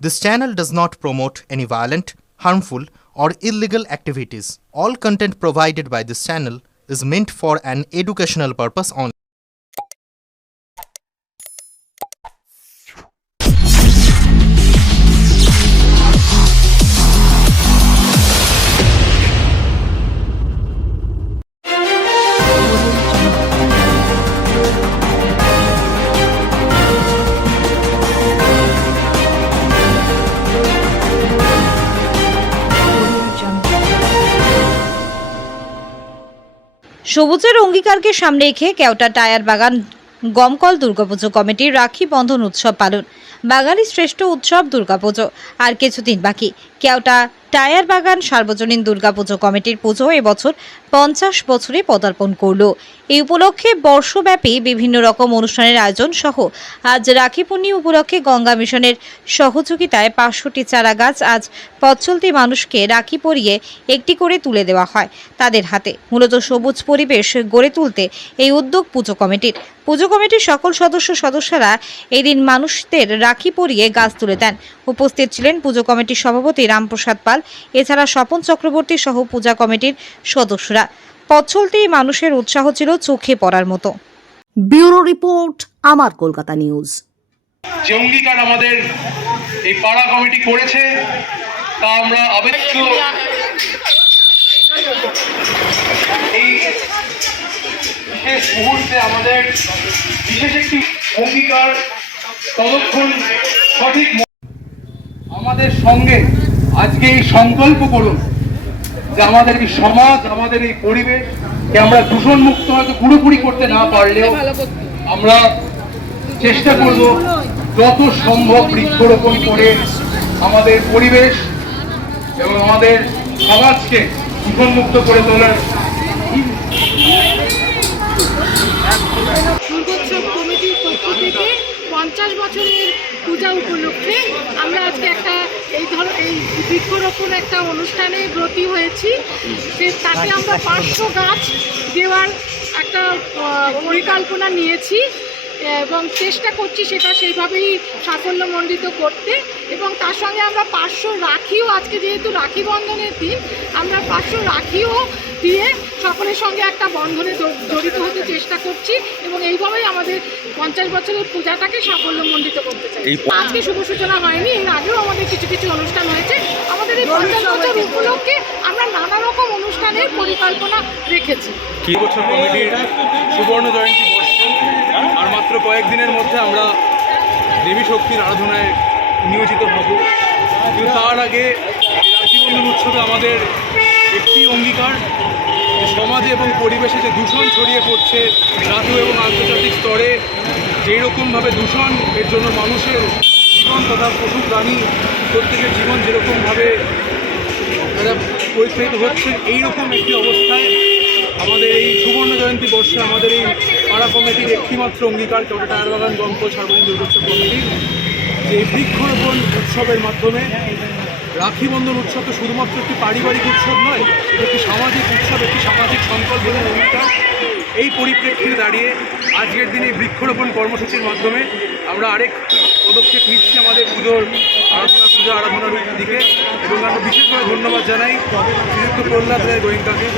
This channel does not promote any violent, harmful, or illegal activities. All content provided by this channel is meant for an educational purpose only. সবুজের অঙ্গীকারকে সামনে রেখে Keota tyre বাগান গমকল দুর্গাপুজো কমিটির রাখি বন্ধন উৎসব পালন। বাঙালি শ্রেষ্ঠ উৎসব দুর্গাপুজো আর কিছুদিন বাকি। কেওটা টায়ার বাগান সার্বজনীন দুর্গাপুজো কমিটির পুজো এবছর 50 বছরে পদার্পণ করল। এই উপলক্ষে বর্ষব্যাপী বিভিন্ন রকম অনুষ্ঠানের আয়োজন সহ আজ রাখি পূর্ণিমা উপলক্ষে গঙ্গা মিশনের সহযোগিতায় 500টি চারা গাছ আজ পথ চলতি মানুষকে রাখি পরিয়ে একটি করে তুলে দেওয়া হয় তাদের হাতে। মূলত সবুজ পরিবেশ গড়ে তুলতে এই উদ্যোগ পুজো কমিটির। পুজো কমিটির সকল সদস্যরা এই দিন মানুষদের রাখি পরিয়ে গাছ তুলে দেন। উপস্থিত ছিলেন পুজো কমিটির সভাপতি রামপ্রসাদ পাল, এছাড়া স্বপন চক্রবর্তী সহ পূজা কমিটির সদস্যরা। পথ চলতি মানুষের উৎসাহ ছিল চোখে পড়ার মতো। ব্যুরো রিপোর্ট, আমার কলকাতা নিউজ। যে অঙ্গীকার আমাদের এই পাড়া কমিটি করেছে তা আমরা এই বিশেষ মুহূর্তে আমাদের বিশেষ একটি অঙ্গীকার ততক্ষণ সঠিক আমাদের সঙ্গে আজকে এই সংকল্প করুন যে আমাদের এই সমাজ, আমাদের এই পরিবেশকে আমরা দূষণ মুক্ত হয়তো পুরোপুরি করতে না পারলেও আমরা চেষ্টা করব যত সম্ভব বৃক্ষরোপণ করে আমাদের পরিবেশ এবং আমাদের সমাজকে দূষণমুক্ত করে তোলার। দুর্গোৎসব কমিটির পক্ষ থেকে 50 বছরের পূজা উপলক্ষে আমরা আজকে একটা এই বৃক্ষরোপণ একটা অনুষ্ঠানে ব্রতী হয়েছি। তাতে আমরা 500 গাছ দেওয়ার একটা পরিকল্পনা নিয়েছি এবং চেষ্টা করছি সেটা সেইভাবেই সাফল্যমণ্ডিত করতে। এবং তার সঙ্গে আমরা 500 রাখিও, আজকে যেহেতু রাখি বন্ধনের দিন, আমরা 500 রাখিও দিয়ে সকলের সঙ্গে একটা বন্ধনে জড়িত হতে চেষ্টা করছি এবং এইভাবেই আমাদের 50 বছরের পূজাটাকে সাফল্যমণ্ডিত করতে চাই। আজকে শুভ সূচনা হয়নি, এর আগেও আমাদের কিছু অনুষ্ঠান হয়েছে। আমাদের এই 50 বছর উপলক্ষে আমরা নানা রকম অনুষ্ঠানের পরিকল্পনা রেখেছি। কি বছর কমিটির সুবর্ণ জয়ন্তী বর্ষ, আর মাত্র কয়েকদিনের মধ্যে আমরা দেবী শক্তির আরাধনায় নিয়োজিত হব। কিন্তু তার আগে রাখি বন্ধন উৎসবে আমাদের একটি অঙ্গীকার, সমাজে এবং পরিবেশে যে দূষণ ছড়িয়ে পড়ছে জাতীয় এবং আন্তর্জাতিক স্তরে, যেই রকমভাবে দূষণ, এর জন্য মানুষের জীবন তথা পশু প্রাণী প্রত্যেকের জীবন যেরকমভাবে পরিচালিত হচ্ছে, এইরকম একটি অবস্থায় আমাদের এই সুবর্ণ জয়ন্তী বর্ষে আমাদের এই পাড়া কমিটির একটিমাত্র অঙ্গীকার, কেওটা টায়ার বাগান গমকল সার্বজনীন দুর্গোৎসব কমিটির, যে বৃক্ষরোপণ উৎসবের মাধ্যমে রাখি বন্ধন উৎসব তো শুধুমাত্র একটি পারিবারিক উৎসব নয়, এটা একটি সামাজিক উৎসব, একটি সামাজিক সংকল্পের অঙ্গীকার। এই পরিপ্রেক্ষিতে দাঁড়িয়ে আজকের দিনে বৃক্ষরোপণ কর্মসূচির মাধ্যমে আমরা আরেক পদক্ষেপ নিচ্ছি আমাদের পূজা আরাধনার দিকে। এবং আমরা বিশেষভাবে ধন্যবাদ জানাই শ্রীযুক্ত প্রহ্লাদ রায় গোয়েঙ্কাকে,